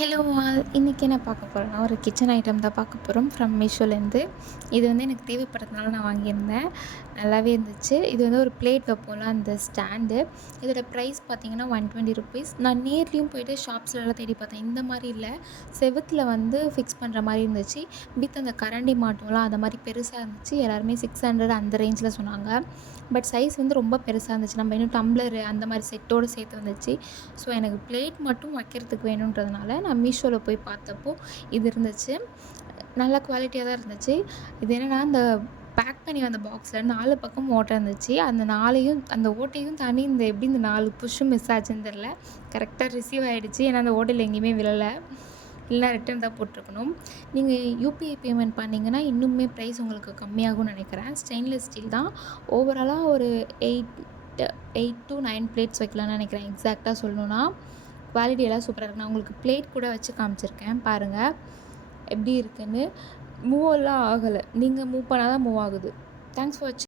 Hello all. இன்றைக்கி என்ன பார்க்க போகிறோன்னா, ஒரு கிச்சன் ஐட்டம் தான் பார்க்க போகிறோம் ஃப்ரம் மீஷோலேருந்து. இது வந்து எனக்கு தேவைப்படுறதுனால நான் வாங்கியிருந்தேன். நல்லாவே இருந்துச்சு. இது வந்து ஒரு பிளேட் வைப்போம்ல அந்த ஸ்டாண்டு. இதோட ப்ரைஸ் பார்த்தீங்கன்னா ₹120. நான் நேர்லேயும் போயிட்டு ஷாப்ஸ்லலாம் தேடி பார்த்தேன். இந்த மாதிரி இல்லை, செவுத்துல வந்து ஃபிக்ஸ் பண்ணுற மாதிரி இருந்துச்சு. வித் அந்த கரண்டி மாட்டோம்ல அந்த மாதிரி பெருசாக இருந்துச்சு. எல்லாருமே 600 அந்த ரேஞ்சில் சொன்னாங்க. பட் சைஸ் வந்து ரொம்ப பெருசாக இருந்துச்சு. நம்ம இன்னும் டம்ளரு அந்த மாதிரி செட்டோடு சேர்த்து வந்துச்சு. ஸோ எனக்கு பிளேட் மட்டும் வைக்கிறதுக்கு வேணுன்றதுனால நான் மீஷோவில் போய் பார்த்தப்போ இது இருந்துச்சு. நல்ல குவாலிட்டியாக தான் இருந்துச்சு. இது என்னென்னா, அந்த பேக் பண்ணி வந்த பாக்ஸில் 4 பக்கமும் ஓட்டை இருந்துச்சு. அந்த 4யும் அந்த ஓட்டையும் தாண்டி எப்படி இந்த 4 புஷ்ஷும் மிஸ் ஆச்சுன்னு தெரில. கரெக்டாக ரிசீவ் ஆகிடுச்சு. ஏன்னா அந்த ஓட்டையில் எங்கேயுமே விழலை. இல்லைனா ரிட்டன் தான் போட்டிருக்கணும். நீங்கள் யூபிஐ பேமெண்ட் பண்ணிங்கன்னா இன்னுமே ப்ரைஸ் உங்களுக்கு கம்மியாகும்னு நினைக்கிறேன். ஸ்டெயின்லெஸ் ஸ்டீல் தான். ஓவராலாக ஒரு 8 to 9 பிளேட்ஸ் வைக்கலாம்னு நினைக்கிறேன். எக்ஸாக்டாக சொல்லணுன்னா குவாலிட்டி எல்லாம் சூப்பராக இருக்குது. நான் உங்களுக்கு பிளேட் கூட வச்சு காமிச்சிருக்கேன் பாருங்கள் எப்படி இருக்குன்னு. மூவெல்லாம் ஆகலை. நீங்கள் மூவ் பண்ணால் தான் மூவ் ஆகுது. தேங்க்ஸ் ஃபார் வாட்சிங்.